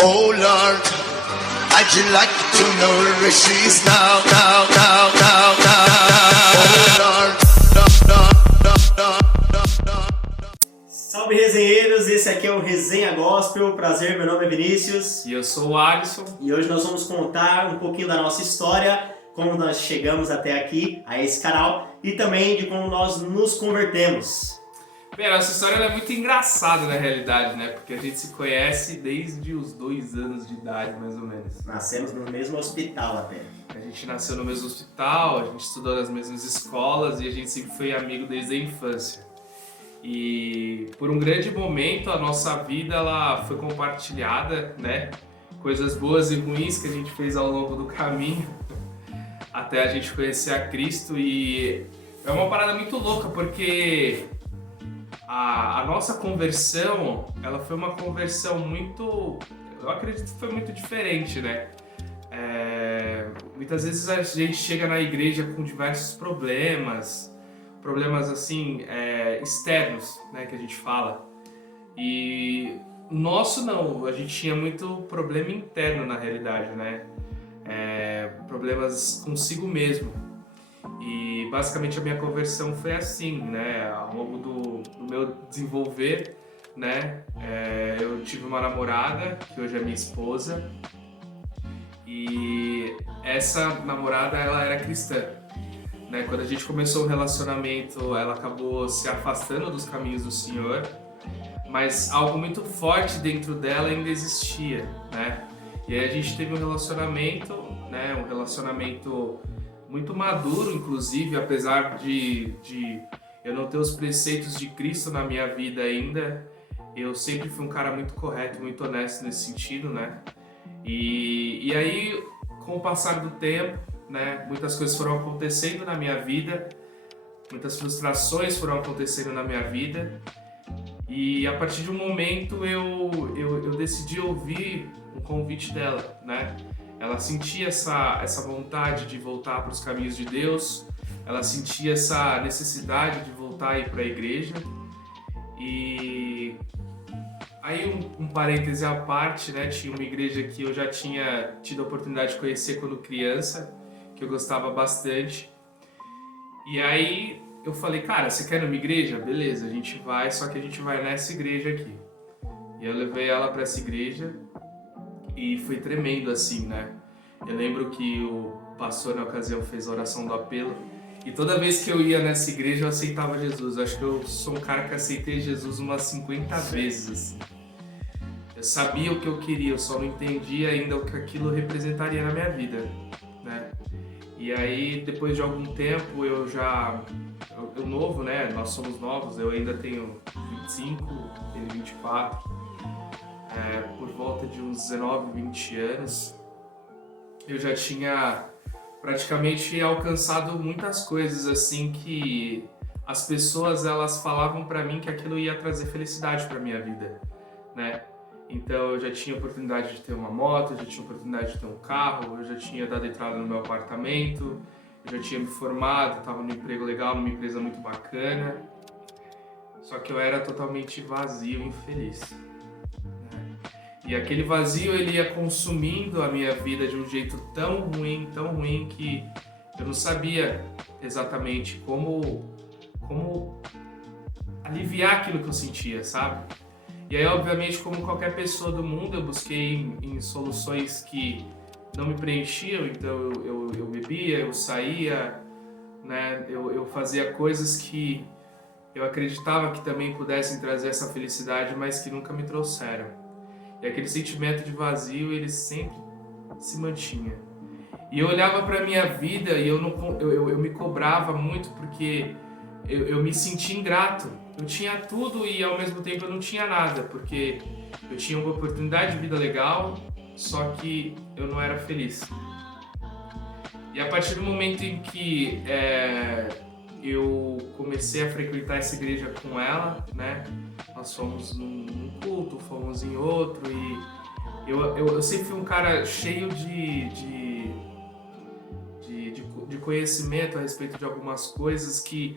Oh Lord, I'd you like to know where she's now. Oh Lord, Salve resenheiros, esse aqui é o Resenha Gospel, prazer, meu nome é Vinícius. E eu sou o Alisson. E hoje nós vamos contar um pouquinho da nossa história, como nós chegamos até aqui, a esse canal, e também de como nós nos convertemos. Bem, a nossa história é muito engraçada na realidade, né? Porque a gente se conhece desde os 2 anos de idade, mais ou menos. Nascemos no mesmo hospital até. A gente nasceu no mesmo hospital, a gente estudou nas mesmas escolas e a gente sempre foi amigo desde a infância. E por um grande momento a nossa vida ela foi compartilhada, né? Coisas boas e ruins que a gente fez ao longo do caminho até a gente conhecer a Cristo. E é uma parada muito louca porque a nossa conversão, ela foi uma conversão muito, eu acredito que foi muito diferente, né? Muitas vezes a gente chega na igreja com diversos problemas assim, externos, né, que a gente fala. E nosso não, a gente tinha muito problema interno na realidade, né? Problemas consigo mesmo. E basicamente a minha conversão foi assim, né? Ao longo do meu desenvolver, né? Eu tive uma namorada, que hoje é minha esposa. E essa namorada, ela era cristã. Né? Quando a gente começou o relacionamento, ela acabou se afastando dos caminhos do Senhor. Mas algo muito forte dentro dela ainda existia, né? E aí a gente teve um relacionamento, né? Um relacionamento muito maduro, inclusive, apesar de eu não ter os preceitos de Cristo na minha vida ainda, eu sempre fui um cara muito correto, muito honesto nesse sentido, né? E aí, com o passar do tempo, né, muitas coisas foram acontecendo na minha vida, muitas frustrações foram acontecendo na minha vida, e a partir de um momento eu decidi ouvir o convite dela, né? Ela sentia essa vontade de voltar para os caminhos de Deus, ela sentia essa necessidade de voltar a ir para a igreja. E aí um parêntese à parte, né? Tinha uma igreja que eu já tinha tido a oportunidade de conhecer quando criança, que eu gostava bastante. E aí eu falei, cara, você quer ir numa igreja? Beleza, a gente vai, só que a gente vai nessa igreja aqui. E eu levei ela para essa igreja. E foi tremendo assim, né? Eu lembro que o pastor na ocasião fez a oração do apelo e toda vez que eu ia nessa igreja eu aceitava Jesus. Eu acho que eu sou um cara que aceitei Jesus umas 50 vezes, assim. Eu sabia o que eu queria, eu só não entendia ainda o que aquilo representaria na minha vida, né? E aí, depois de algum tempo, eu novo, né? Nós somos novos, eu ainda tenho 25, ele 24. Por volta de uns 19, 20 anos, eu já tinha praticamente alcançado muitas coisas assim que as pessoas elas falavam para mim que aquilo ia trazer felicidade para minha vida, né? Então eu já tinha oportunidade de ter uma moto, eu já tinha oportunidade de ter um carro, eu já tinha dado entrada no meu apartamento, eu já tinha me formado, estava num emprego legal, numa empresa muito bacana, só que eu era totalmente vazio e infeliz. E aquele vazio ele ia consumindo a minha vida de um jeito tão ruim que eu não sabia exatamente como aliviar aquilo que eu sentia, sabe? E aí, obviamente, como qualquer pessoa do mundo, eu busquei em soluções que não me preenchiam, então eu bebia, eu saía, né? Eu fazia coisas que eu acreditava que também pudessem trazer essa felicidade, mas que nunca me trouxeram. E aquele sentimento de vazio, ele sempre se mantinha. E eu olhava para a minha vida e eu me cobrava muito porque eu me sentia ingrato. Eu tinha tudo e ao mesmo tempo eu não tinha nada, porque eu tinha uma oportunidade de vida legal, só que eu não era feliz. E a partir do momento em que eu comecei a frequentar essa igreja com ela, né? Nós fomos num culto, fomos em outro e eu sempre fui um cara cheio de conhecimento a respeito de algumas coisas que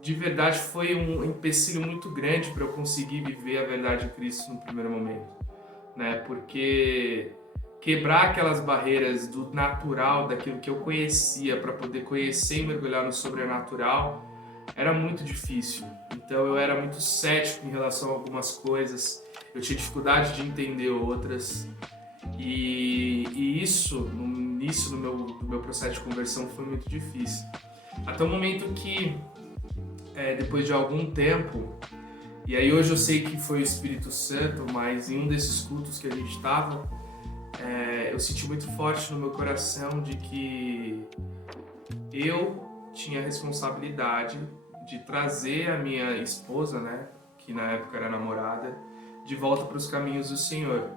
de verdade foi um empecilho muito grande para eu conseguir viver a verdade de Cristo no primeiro momento, né? Porque quebrar aquelas barreiras do natural, daquilo que eu conhecia, para poder conhecer e mergulhar no sobrenatural, era muito difícil. Então eu era muito cético em relação a algumas coisas, eu tinha dificuldade de entender outras, e isso, no início do meu processo de conversão, foi muito difícil. Até o momento que, depois de algum tempo, e aí hoje eu sei que foi o Espírito Santo, mas em um desses cultos que a gente estava, eu senti muito forte no meu coração de que eu tinha a responsabilidade de trazer a minha esposa, né, que na época era namorada, de volta para os caminhos do Senhor.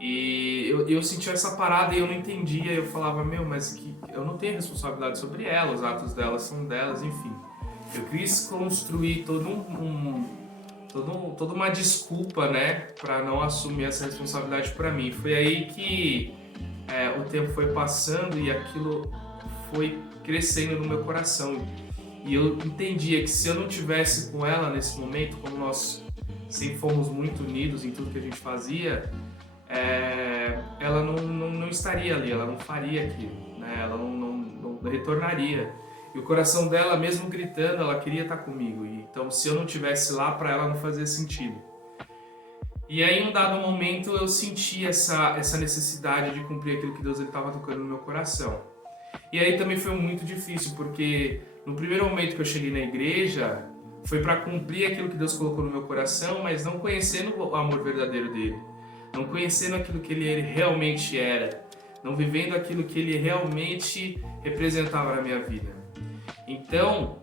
E eu senti essa parada e eu não entendia, eu falava, mas eu não tenho responsabilidade sobre ela, os atos delas são delas, enfim. Eu quis construir toda uma desculpa, né, para não assumir essa responsabilidade para mim. Foi aí que o tempo foi passando e aquilo foi crescendo no meu coração. E eu entendia que se eu não tivesse com ela nesse momento, como nós sempre fomos muito unidos em tudo que a gente fazia, ela não estaria ali, ela não faria aquilo, né? Ela não retornaria. E o coração dela, mesmo gritando, ela queria estar comigo. Então, se eu não estivesse lá, para ela não fazia sentido. E aí, em um dado momento, eu senti essa necessidade de cumprir aquilo que Deus estava tocando no meu coração. E aí também foi muito difícil, porque no primeiro momento que eu cheguei na igreja, foi para cumprir aquilo que Deus colocou no meu coração, mas não conhecendo o amor verdadeiro dele. Não conhecendo aquilo que ele realmente era. Não vivendo aquilo que ele realmente representava na minha vida. Então,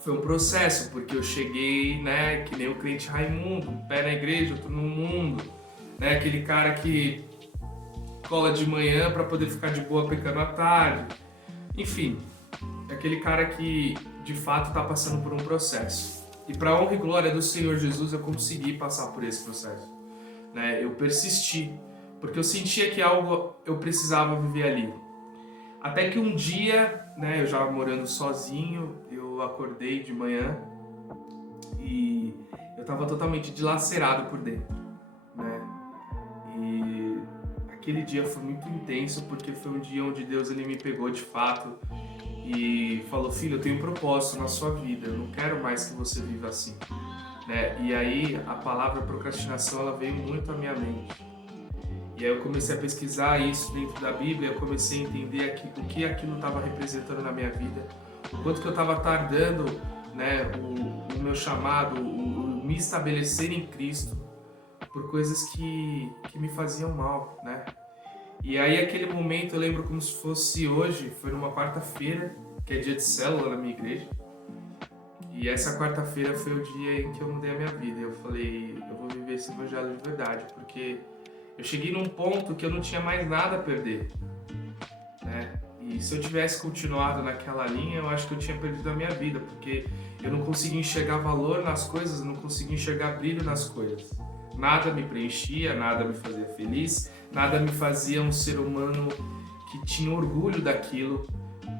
foi um processo, porque eu cheguei, né, que nem o crente Raimundo, um pé na igreja, outro no mundo, né, aquele cara que cola de manhã para poder ficar de boa pecando à tarde. Enfim, aquele cara que de fato está passando por um processo. E para a honra e glória do Senhor Jesus, eu consegui passar por esse processo, né? Eu persisti, porque eu sentia que algo eu precisava viver ali. Até que um dia, né, eu já morando sozinho, eu acordei de manhã e eu estava totalmente dilacerado por dentro, né? E aquele dia foi muito intenso, porque foi um dia onde Deus ele me pegou de fato e falou: filho, eu tenho um propósito na sua vida, eu não quero mais que você viva assim, né? E aí a palavra procrastinação ela veio muito à minha mente. E aí eu comecei a pesquisar isso dentro da Bíblia, eu comecei a entender o que aquilo estava representando na minha vida, o quanto que eu estava tardando, né, o meu chamado, o me estabelecer em Cristo por coisas que me faziam mal, né? E aí aquele momento eu lembro como se fosse hoje, foi numa quarta-feira, que é dia de célula na minha igreja. E essa quarta-feira foi o dia em que eu mudei a minha vida. Eu falei, eu vou viver esse evangelho de verdade, porque eu cheguei num ponto que eu não tinha mais nada a perder, né? E se eu tivesse continuado naquela linha, eu acho que eu tinha perdido a minha vida, porque eu não conseguia enxergar valor nas coisas, não conseguia enxergar brilho nas coisas. Nada me preenchia, nada me fazia feliz, nada me fazia um ser humano que tinha orgulho daquilo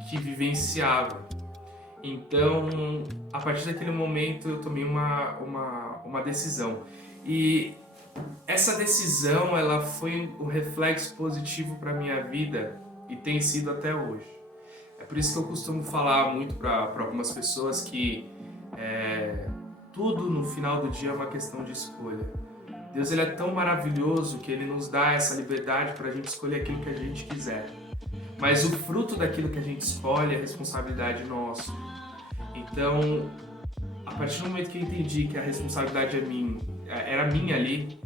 que vivenciava. Então, a partir daquele momento, eu tomei uma decisão. E essa decisão, ela foi um reflexo positivo para a minha vida e tem sido até hoje. É por isso que eu costumo falar muito para algumas pessoas que tudo no final do dia é uma questão de escolha. Deus ele é tão maravilhoso que ele nos dá essa liberdade para a gente escolher aquilo que a gente quiser. Mas o fruto daquilo que a gente escolhe é responsabilidade nossa. Então, a partir do momento que eu entendi que a responsabilidade era minha ali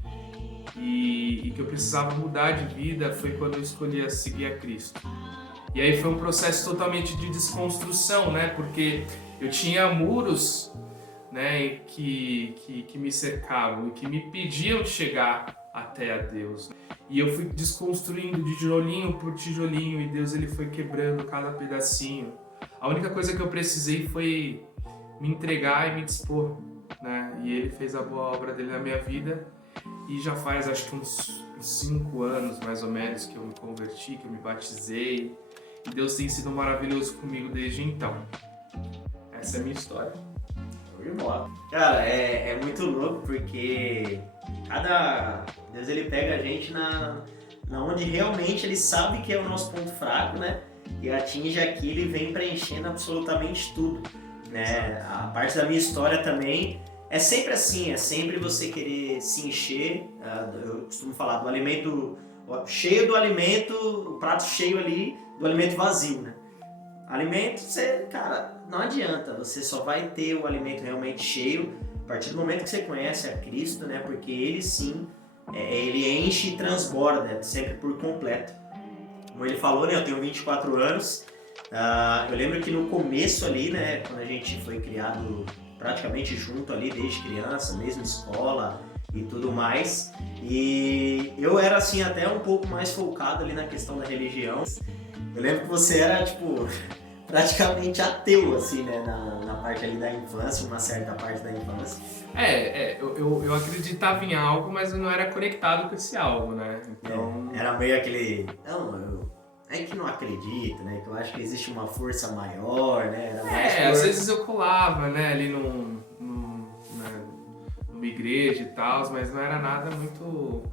e que eu precisava mudar de vida, foi quando eu escolhi seguir a Cristo. E aí foi um processo totalmente de desconstrução, né? Porque eu tinha muros, né, que me cercavam e que me pediam de chegar até a Deus. E eu fui desconstruindo de tijolinho por tijolinho e Deus ele foi quebrando cada pedacinho. A única coisa que eu precisei foi me entregar e me dispor, né? E ele fez a boa obra dele na minha vida e já faz acho que uns 5 anos mais ou menos que eu me converti, que eu me batizei e Deus tem sido maravilhoso comigo desde então. Essa é a minha história. Cara, é muito louco porque Deus ele pega a gente na onde realmente ele sabe que é o nosso ponto fraco, né? E atinge aquilo e vem preenchendo absolutamente tudo, né? A parte da minha história também é sempre assim, é sempre você querer se encher. Eu costumo falar do alimento cheio do alimento, o prato cheio ali do alimento vazio, né? Alimento, você, cara, não adianta, você só vai ter o alimento realmente cheio a partir do momento que você conhece a Cristo, né? Porque ele sim, ele enche e transborda, sempre por completo. Como ele falou, né? Eu tenho 24 anos. Eu lembro que no começo ali, né? Quando a gente foi criado praticamente junto ali desde criança, mesma escola e tudo mais. E eu era assim até um pouco mais focado ali na questão da religião. Eu lembro que você era tipo praticamente ateu assim, né, na parte ali da infância, uma certa parte da infância. Eu acreditava em algo, mas eu não era conectado com esse algo, né? Então era meio aquele, é que não acredito, né? Que eu acho que existe uma força maior, né? Era mais às vezes eu colava, né, ali numa igreja e tal, mas não era nada muito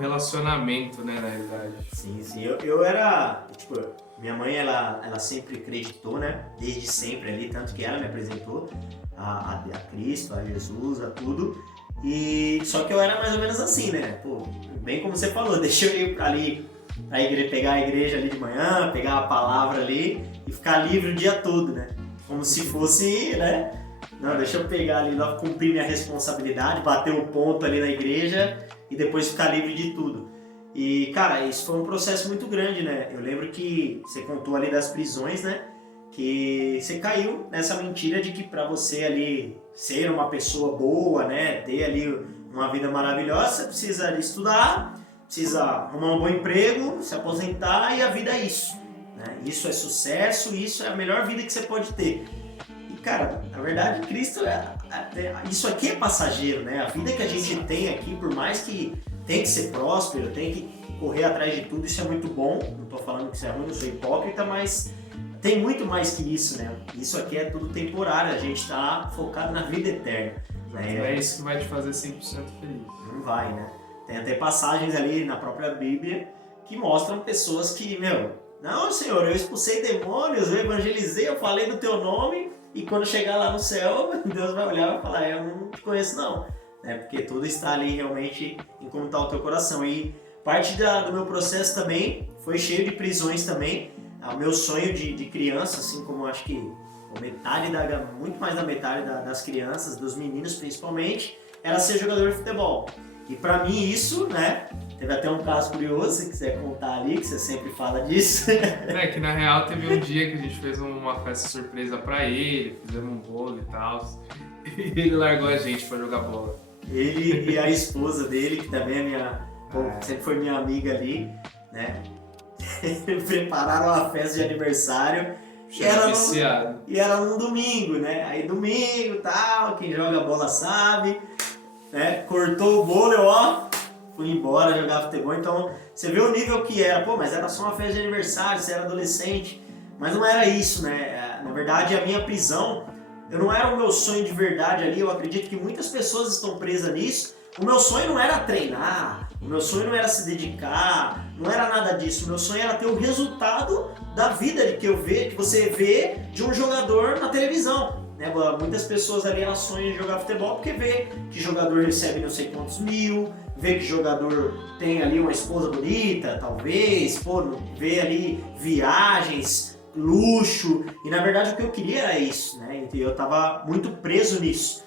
relacionamento, né, na realidade. Sim. Eu era, tipo, minha mãe, ela sempre acreditou, né? Desde sempre ali, tanto que ela me apresentou a Cristo, a Jesus, a tudo. E só que eu era mais ou menos assim, né? Pô, bem como você falou, deixa eu ir ali pra igreja, pegar a igreja ali de manhã, pegar a palavra ali e ficar livre o dia todo, né? Como se fosse, né? Não, deixa eu pegar ali, lá cumprir minha responsabilidade, bater o ponto ali na igreja e depois ficar livre de tudo. E, cara, isso foi um processo muito grande, né? Eu lembro que você contou ali das prisões, né? Que você caiu nessa mentira de que pra você ali ser uma pessoa boa, né? Ter ali uma vida maravilhosa, você precisa estudar, precisa arrumar um bom emprego, se aposentar e a vida é isso, né? Isso é sucesso, isso é a melhor vida que você pode ter. E, cara, na verdade, Cristo, isso aqui é passageiro, né? A vida que a gente tem aqui, por mais que tem que ser próspero, tem que correr atrás de tudo, isso é muito bom. Não tô falando que isso é ruim, eu sou hipócrita, mas tem muito mais que isso, né? Isso aqui é tudo temporário, a gente tá focado na vida eterna, né? Não é isso que vai te fazer 100% feliz. Não vai, né? Tem até passagens ali na própria Bíblia que mostram pessoas que, não, Senhor, eu expulsei demônios, eu evangelizei, eu falei do teu nome, e quando chegar lá no céu, Deus vai olhar e vai falar, eu não te conheço não, né? Porque tudo está ali realmente em como está o teu coração. E parte do meu processo também foi cheio de prisões também. O meu sonho de criança, assim como acho que muito mais da metade das crianças, dos meninos principalmente, era ser jogador de futebol. E pra mim isso, né, teve até um caso curioso, se quiser contar ali, que você sempre fala disso. Que na real teve um dia que a gente fez uma festa surpresa pra ele, fizemos um bolo e tal, e ele largou a gente pra jogar bola. Ele e a esposa dele, que também sempre foi minha amiga ali, né, prepararam uma festa de aniversário. E era num domingo, né, aí domingo e tal, quem joga bola sabe. Né? Cortou o bolo, fui embora jogar futebol. Então você vê o nível que era, mas era só uma festa de aniversário, você era adolescente, mas não era isso, né? Na verdade, a minha prisão, eu não era o meu sonho de verdade ali. Eu acredito que muitas pessoas estão presas nisso. O meu sonho não era treinar, o meu sonho não era se dedicar, não era nada disso. O meu sonho era ter o resultado da vida que você vê de um jogador na televisão. Né? Muitas pessoas ali elas sonham em jogar futebol porque vê que jogador recebe não sei quantos mil, vê que jogador tem ali uma esposa bonita, talvez, vê ali viagens, luxo, e na verdade o que eu queria era isso, né? E eu tava muito preso nisso.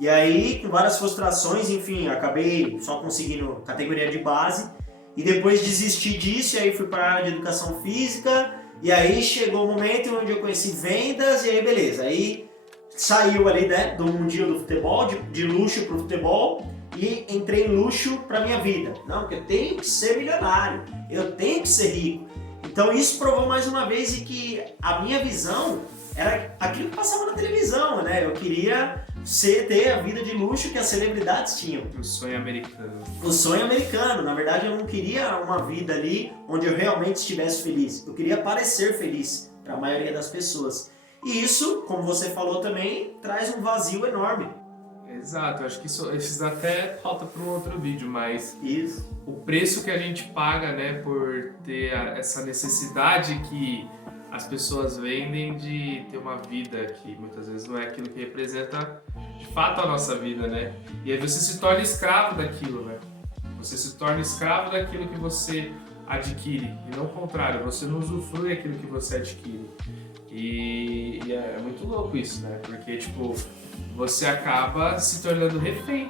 E aí, com várias frustrações, enfim, acabei só conseguindo categoria de base, e depois desisti disso, e aí fui para a área de educação física, e aí chegou o momento onde eu conheci vendas, e aí beleza, aí saiu ali, né, do mundinho do futebol, de luxo pro futebol, e entrei em luxo pra minha vida. Não, porque eu tenho que ser milionário, eu tenho que ser rico. Então isso provou mais uma vez que a minha visão era aquilo que passava na televisão, né? Eu queria ter a vida de luxo que as celebridades tinham. O sonho americano. O sonho americano. Na verdade, eu não queria uma vida ali onde eu realmente estivesse feliz. Eu queria parecer feliz para a maioria das pessoas. E isso, como você falou também, traz um vazio enorme. Exato, eu acho que isso até falta para um outro vídeo, mas Isso. o preço que a gente paga, né, por ter essa necessidade que as pessoas vendem de ter uma vida que muitas vezes não é aquilo que representa de fato a nossa vida, né? E aí você se torna escravo daquilo, né? Você se torna escravo daquilo que você adquire, e não o contrário, você não usufrui aquilo que você adquire. E é muito louco isso, né? Porque, tipo, você acaba se tornando refém,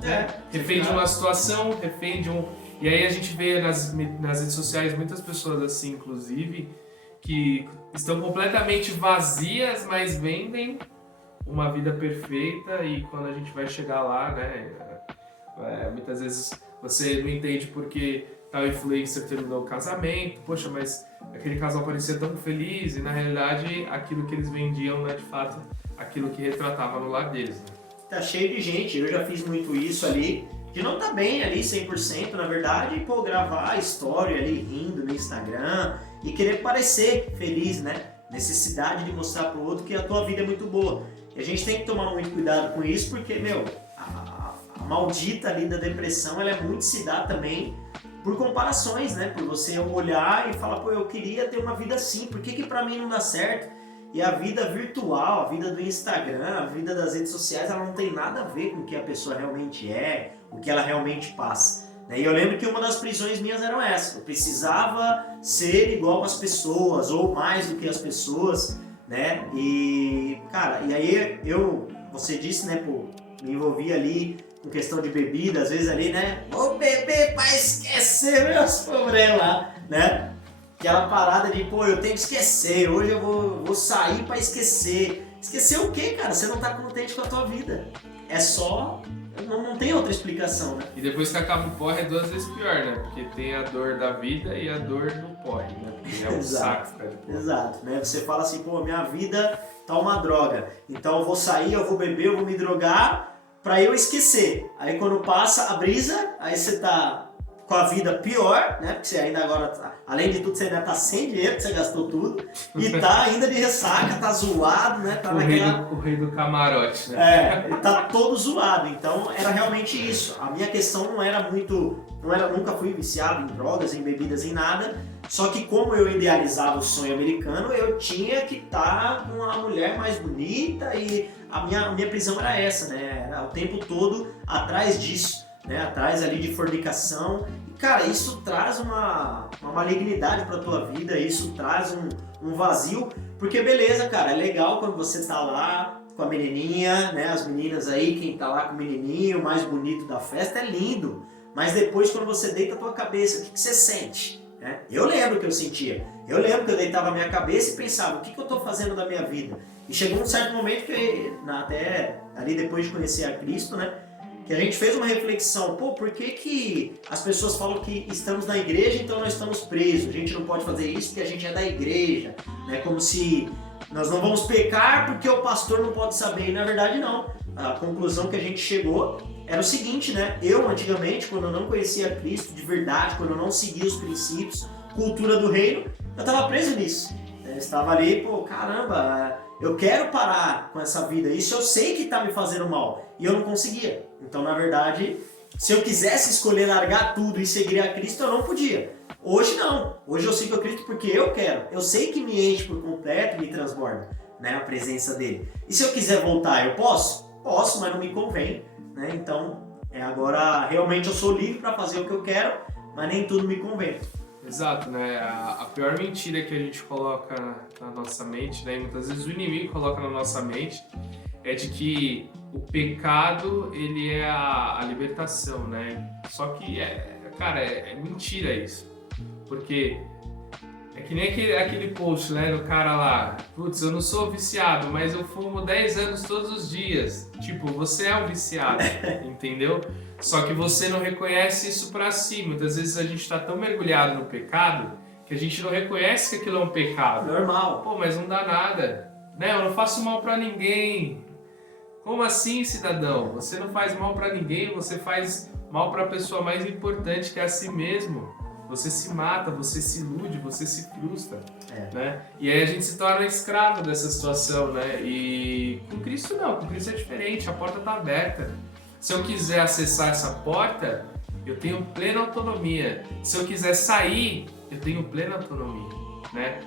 né? Refém de uma situação, refém de um... E aí a gente vê nas redes sociais muitas pessoas assim, inclusive, que estão completamente vazias, mas vendem uma vida perfeita, e quando a gente vai chegar lá, né, muitas vezes você não entende porque tal influencer terminou o casamento, poxa, mas aquele casal parecia tão feliz, e na realidade aquilo que eles vendiam não é de fato aquilo que retratava no lar deles, né? Tá cheio de gente, eu já fiz muito isso ali, de não tá bem ali 100% na verdade, e pô, gravar a história ali rindo no Instagram e querer parecer feliz, né? Necessidade de mostrar pro outro que a tua vida é muito boa. E a gente tem que tomar muito cuidado com isso, porque, meu, a maldita ali da depressão, ela é muito se dá também por comparações, né? Por você olhar e falar, pô, eu queria ter uma vida assim, por que pra mim não dá certo? E a vida virtual, a vida do Instagram, a vida das redes sociais, ela não tem nada a ver com o que a pessoa realmente é, o que ela realmente passa. E eu lembro que uma das prisões minhas era essa, eu precisava ser igual às pessoas, ou mais do que as pessoas, né? E, cara, e aí você disse, né, pô, me envolvi ali com questão de bebida, às vezes ali, né? Vou beber pra esquecer meus problemas lá, né? Aquela parada de, pô, eu tenho que esquecer, hoje eu vou sair pra esquecer. Esquecer o quê, cara? Você não tá contente com a tua vida. É só... Não tem outra explicação, né? E depois que acaba o porre é 2 vezes pior, né? Porque tem a dor da vida e a dor do porre, né? Porque é um saco ficar de porre. Exato, né? Você fala assim, pô, minha vida tá uma droga. Então eu vou sair, eu vou beber, eu vou me drogar pra eu esquecer. Aí quando passa a brisa, aí você tá com a vida pior, né? Porque você ainda agora, além de tudo, você ainda tá sem dinheiro, porque você gastou tudo. E tá ainda de ressaca, tá zoado, né? Tá o rei do camarote, né? Ele tá todo zoado. Então era realmente isso. A minha questão não era muito... nunca fui viciado em drogas, em bebidas, em nada. Só que como eu idealizava o sonho americano, eu tinha que estar com uma mulher mais bonita, e a minha prisão era essa, né? Era o tempo todo atrás disso, né? Atrás ali de fornicação. E, cara, isso traz uma malignidade pra tua vida, isso traz um vazio. Porque beleza, cara, é legal quando você tá lá com a menininha, né? As meninas aí, quem tá lá com o menininho, o mais bonito da festa, é lindo. Mas depois, quando você deita a tua cabeça, o que você sente? Né? Eu lembro que eu sentia. Eu lembro que eu deitava a minha cabeça e pensava, o que eu tô fazendo da minha vida? E chegou um certo momento que, até ali depois de conhecer a Cristo, né? Que a gente fez uma reflexão, pô, por que as pessoas falam que estamos na igreja, então nós estamos presos? A gente não pode fazer isso porque a gente é da igreja, né? Como se nós não vamos pecar porque o pastor não pode saber. E na verdade não. A conclusão que a gente chegou era o seguinte, né? Eu, antigamente, quando eu não conhecia Cristo de verdade, quando eu não seguia os princípios, cultura do reino, eu estava preso nisso. Eu estava ali, pô, caramba, eu quero parar com essa vida. Isso eu sei que está me fazendo mal. E eu não conseguia. Então, na verdade, se eu quisesse escolher largar tudo e seguir a Cristo, eu não podia. Hoje não. Hoje eu sigo a Cristo porque eu quero. Eu sei que me enche por completo e me transborda, né, a presença dele. E se eu quiser voltar, eu posso? Posso, mas não me convém. Né? Então, agora realmente eu sou livre para fazer o que eu quero, mas nem tudo me convém. Exato, né? A pior mentira que a gente coloca na nossa mente, né? E muitas vezes o inimigo coloca na nossa mente, é de que o pecado, ele é a libertação, né? Só que, cara, é mentira isso. Porque é que nem aquele post, né, do cara lá, putz, eu não sou viciado, mas eu fumo 10 anos todos os dias. Tipo, você é um viciado, entendeu? Só que você não reconhece isso pra si. Muitas vezes a gente tá tão mergulhado no pecado que a gente não reconhece que aquilo é um pecado. Normal. Pô, mas não dá nada, né? Eu não faço mal pra ninguém. Como assim, cidadão? Você não faz mal pra ninguém, você faz mal pra pessoa mais importante, que é a si mesmo. você se mata, você se ilude, você se frustra, né? E aí a gente se torna escravo dessa situação, né? E com Cristo não, com Cristo é diferente, a porta está aberta. Se eu quiser acessar essa porta, eu tenho plena autonomia. Se eu quiser sair, eu tenho plena autonomia, né?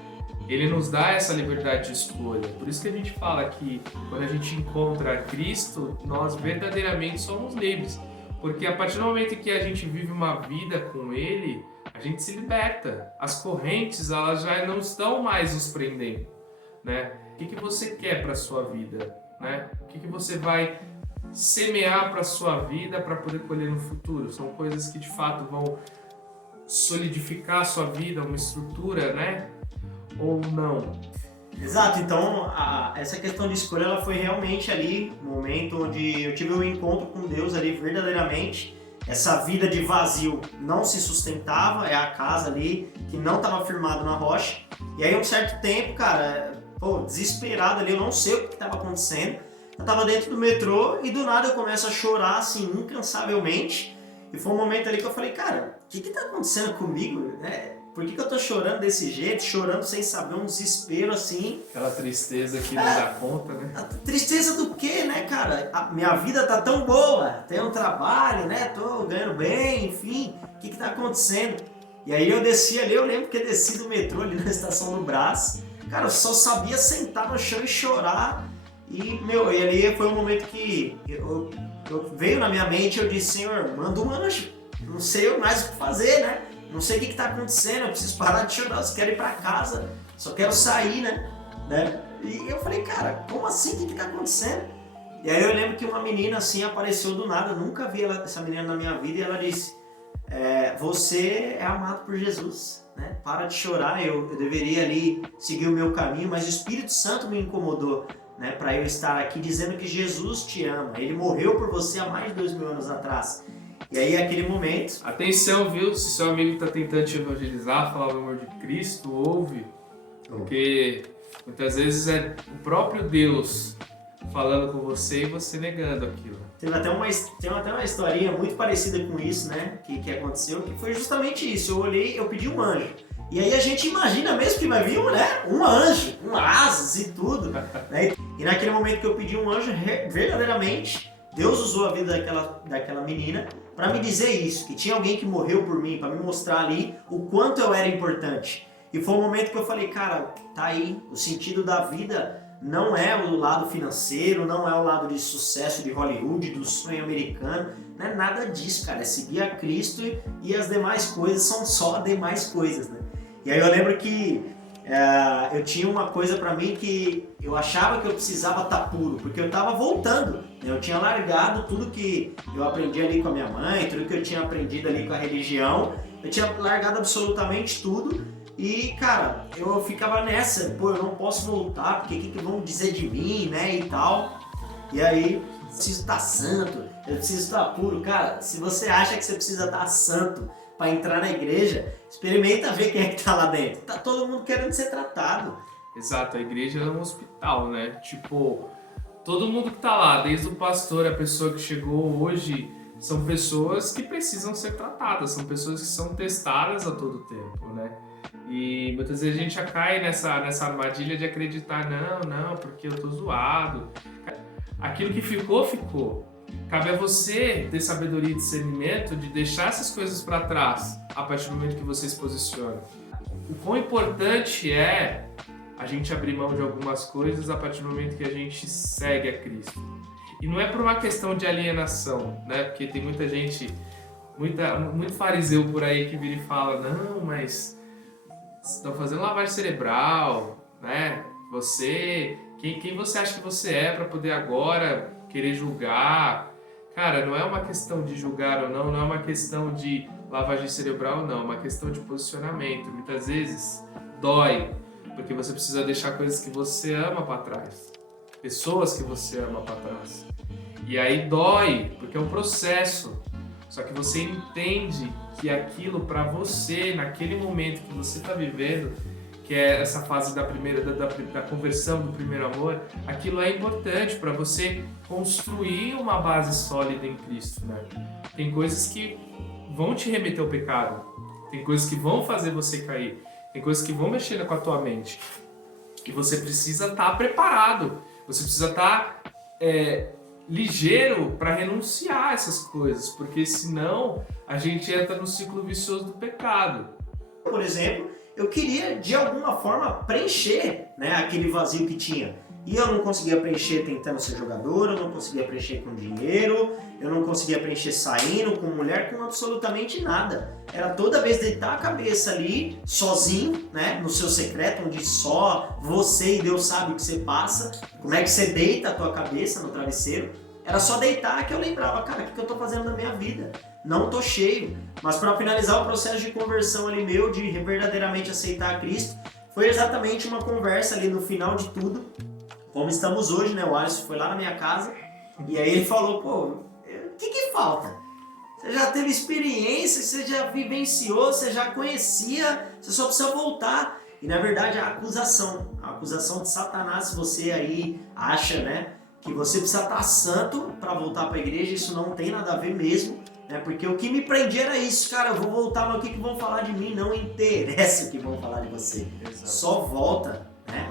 Ele nos dá essa liberdade de escolha. Por isso que a gente fala que quando a gente encontra Cristo, nós verdadeiramente somos livres. Porque a partir do momento que a gente vive uma vida com Ele, a gente se liberta. As correntes, elas já não estão mais nos prendendo, né? O que você quer para a sua vida, né? O que você vai semear para a sua vida para poder colher no futuro? São coisas que de fato vão solidificar a sua vida, uma estrutura, né? Ou não? Exato, então essa questão de escolha ela foi realmente ali o momento onde eu tive um encontro com Deus ali verdadeiramente. Essa vida de vazio não se sustentava, é a casa ali que não estava firmado na rocha. E aí um certo tempo, cara, desesperado ali, eu não sei o que estava acontecendo. Eu estava dentro do metrô e do nada eu começo a chorar assim incansavelmente. E foi um momento ali que eu falei, cara, o que está acontecendo comigo, né? Por que eu tô chorando desse jeito, chorando sem saber, um desespero assim? Aquela tristeza que não dá conta, né? A tristeza do quê, né, cara? A minha vida tá tão boa, tenho um trabalho, né, tô ganhando bem, enfim, o que tá acontecendo? E aí eu desci ali, eu lembro que eu desci do metrô ali na Estação do Brás, cara, eu só sabia sentar no chão e chorar, e ali foi um momento que veio na minha mente, eu disse, Senhor, manda um anjo, não sei mais o que fazer, né? Não sei o que está acontecendo, eu preciso parar de chorar, eu quero ir para casa, só quero sair, né? E eu falei, cara, como assim? O que está acontecendo? E aí eu lembro que uma menina assim apareceu do nada, eu nunca vi essa menina na minha vida, e ela disse, você é amado por Jesus, né? Para de chorar, eu deveria ali seguir o meu caminho, mas o Espírito Santo me incomodou, né? Para eu estar aqui dizendo que Jesus te ama, Ele morreu por você há mais de 2000 anos atrás. E aí, aquele momento... Atenção, viu? Se seu amigo está tentando te evangelizar, falar do amor de Cristo, ouve. Porque muitas vezes é o próprio Deus falando com você e você negando aquilo. Tem até uma historinha muito parecida com isso, né? Que aconteceu, que foi justamente isso. Eu olhei, eu pedi um anjo. E aí a gente imagina mesmo que vai vir um anjo, com asas e tudo. Né? E naquele momento que eu pedi um anjo, verdadeiramente, Deus usou a vida daquela menina para me dizer isso, que tinha alguém que morreu por mim, para me mostrar ali o quanto eu era importante. E foi um momento que eu falei, cara, tá aí, o sentido da vida não é o lado financeiro, não é o lado de sucesso de Hollywood, do sonho americano, não é nada disso, cara, é seguir a Cristo e as demais coisas são só demais coisas, né? E aí eu lembro que eu tinha uma coisa pra mim que eu achava que eu precisava estar puro, porque eu tava voltando, né? Eu tinha largado tudo que eu aprendi ali com a minha mãe, tudo que eu tinha aprendido ali com a religião, eu tinha largado absolutamente tudo e, cara, eu ficava nessa, eu não posso voltar, porque o que vão dizer de mim, né, e tal. E aí, eu preciso estar santo, eu preciso estar puro. Cara, se você acha que você precisa estar santo para entrar na igreja, experimenta ver quem é que tá lá dentro. Tá todo mundo querendo ser tratado. Exato, a igreja é um hospital, né? Tipo, todo mundo que tá lá, desde o pastor, a pessoa que chegou hoje, são pessoas que precisam ser tratadas, são pessoas que são testadas a todo tempo, né? E muitas vezes a gente já cai nessa armadilha de acreditar, não, porque eu tô zoado. Aquilo que ficou, ficou. Cabe a você ter sabedoria e discernimento de deixar essas coisas para trás a partir do momento que você se posiciona. O quão importante é a gente abrir mão de algumas coisas a partir do momento que a gente segue a Cristo. E não é por uma questão de alienação, né? Porque tem muita gente, muito fariseu por aí que vira e fala, não, mas estão fazendo lavagem cerebral, né? Quem você acha que você é para poder agora querer julgar? Cara, não é uma questão de julgar ou não é uma questão de lavagem cerebral, não, é uma questão de posicionamento. Muitas vezes dói, porque você precisa deixar coisas que você ama para trás, pessoas que você ama para trás. E aí dói, porque é um processo. Só que você entende que aquilo para você, naquele momento que você está vivendo, que é essa fase da conversão do primeiro amor, aquilo é importante para você construir uma base sólida em Cristo, né? Tem coisas que vão te remeter ao pecado, tem coisas que vão fazer você cair, tem coisas que vão mexer com a tua mente. E você precisa estar preparado, você precisa estar ligeiro para renunciar a essas coisas, porque senão a gente entra no ciclo vicioso do pecado. Por exemplo, eu queria de alguma forma preencher, né, aquele vazio que tinha. E eu não conseguia preencher tentando ser jogador, eu não conseguia preencher com dinheiro, eu não conseguia preencher saindo, com mulher, com absolutamente nada. Era toda vez deitar a cabeça ali, sozinho, né, no seu secreto, onde só você e Deus sabe o que você passa, como é que você deita a tua cabeça no travesseiro. Era só deitar que eu lembrava, cara, o que eu tô fazendo na minha vida? Não tô cheio. Mas para finalizar o processo de conversão ali meu, de verdadeiramente aceitar a Cristo, foi exatamente uma conversa ali no final de tudo, como estamos hoje, né? O Alisson foi lá na minha casa e aí ele falou, pô, o que falta? Você já teve experiência, você já vivenciou, você já conhecia, você só precisa voltar. E na verdade a acusação de Satanás, se você aí acha, né, que você precisa estar santo para voltar para a igreja, isso não tem nada a ver mesmo, né? Porque o que me prendia era isso, cara, eu vou voltar, mas o que vão falar de mim? Não interessa o que vão falar de você. Exato. Só volta, né?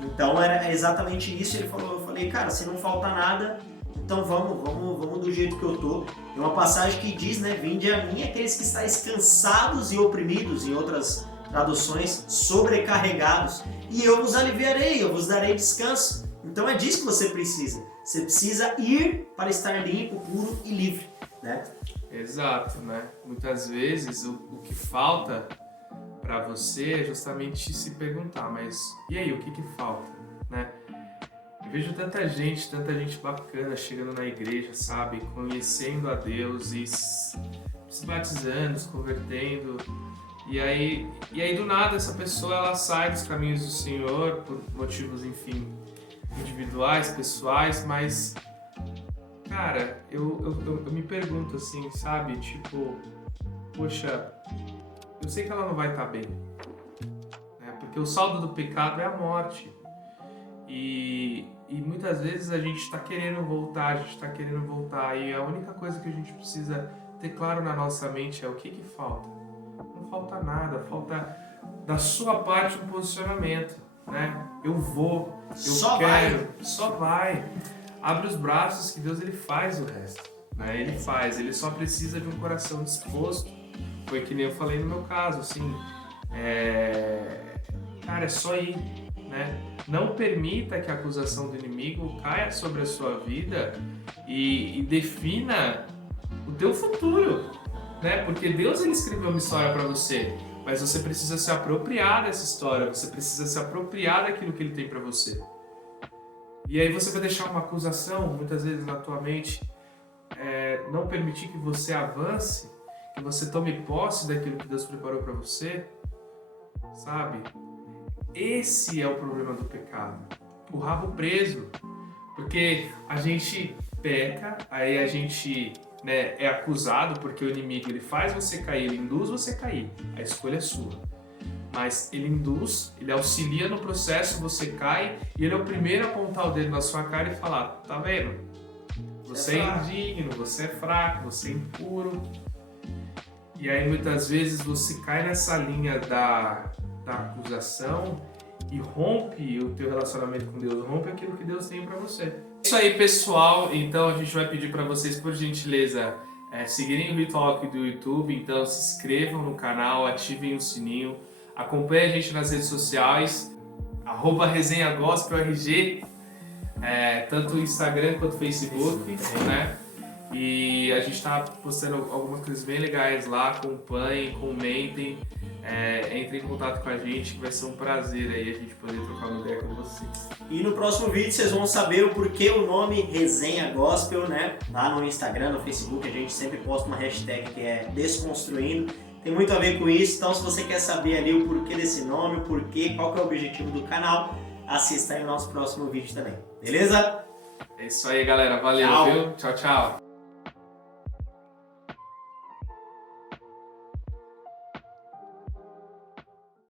Então era exatamente isso. Ele falou, eu falei, cara, se não falta nada, então vamos do jeito que eu tô. Tem uma passagem que diz, né, vinde a mim aqueles que estáis cansados e oprimidos, em outras traduções, sobrecarregados, e eu vos aliviarei, eu vos darei descanso. Então é disso que você precisa. Você precisa ir para estar limpo, puro e livre, né? Exato, né? Muitas vezes o que falta para você é justamente se perguntar, mas e aí, o que falta, né? Eu vejo tanta gente bacana chegando na igreja, sabe? Conhecendo a Deus e se batizando, se convertendo. E aí do nada essa pessoa ela sai dos caminhos do Senhor por motivos, enfim, individuais, pessoais, mas, cara, eu me pergunto assim, sabe? Tipo, poxa, eu sei que ela não vai estar bem, né? Porque o saldo do pecado é a morte. E muitas vezes a gente está querendo voltar, e a única coisa que a gente precisa ter claro na nossa mente é o que falta. Não falta nada, falta da sua parte um posicionamento, né? Eu vou, eu quero, só vai. Abre os braços que Deus ele faz o resto, né? Ele só precisa de um coração disposto. Foi que nem eu falei no meu caso, assim, cara, é só ir, né? Não permita que a acusação do inimigo caia sobre a sua vida e defina o teu futuro, né? Porque Deus ele escreveu uma história para você, mas você precisa se apropriar dessa história, você precisa se apropriar daquilo que ele tem para você. E aí você vai deixar uma acusação, muitas vezes na tua mente, não permitir que você avance, que você tome posse daquilo que Deus preparou para você, sabe? Esse é o problema do pecado, o rabo preso, porque a gente peca, aí a gente, né, é acusado porque o inimigo ele faz você cair, ele induz você a cair, a escolha é sua. Mas ele induz, ele auxilia no processo, você cai e ele é o primeiro a apontar o dedo na sua cara e falar, tá vendo? Você é indigno, você é fraco, você é impuro. E aí muitas vezes você cai nessa linha da acusação e rompe o teu relacionamento com Deus, rompe aquilo que Deus tem pra você. É isso aí, pessoal. Então a gente vai pedir pra vocês, por gentileza, seguirem o Ritual aqui do YouTube. Então se inscrevam no canal, ativem o sininho, acompanhem a gente nas redes sociais, @resenhagospelrg, tanto no Instagram quanto no Facebook, né? E a gente está postando algumas coisas bem legais lá, acompanhem, comentem, entrem em contato com a gente, que vai ser um prazer aí a gente poder trocar uma ideia com vocês. E no próximo vídeo vocês vão saber o porquê o nome Resenha Gospel, né? Lá no Instagram, no Facebook, a gente sempre posta uma hashtag que é Desconstruindo. Tem muito a ver com isso, então se você quer saber ali o porquê desse nome, o porquê, qual que é o objetivo do canal, assista aí o nosso próximo vídeo também, beleza? É isso aí, galera. Valeu, viu? Tchau, tchau.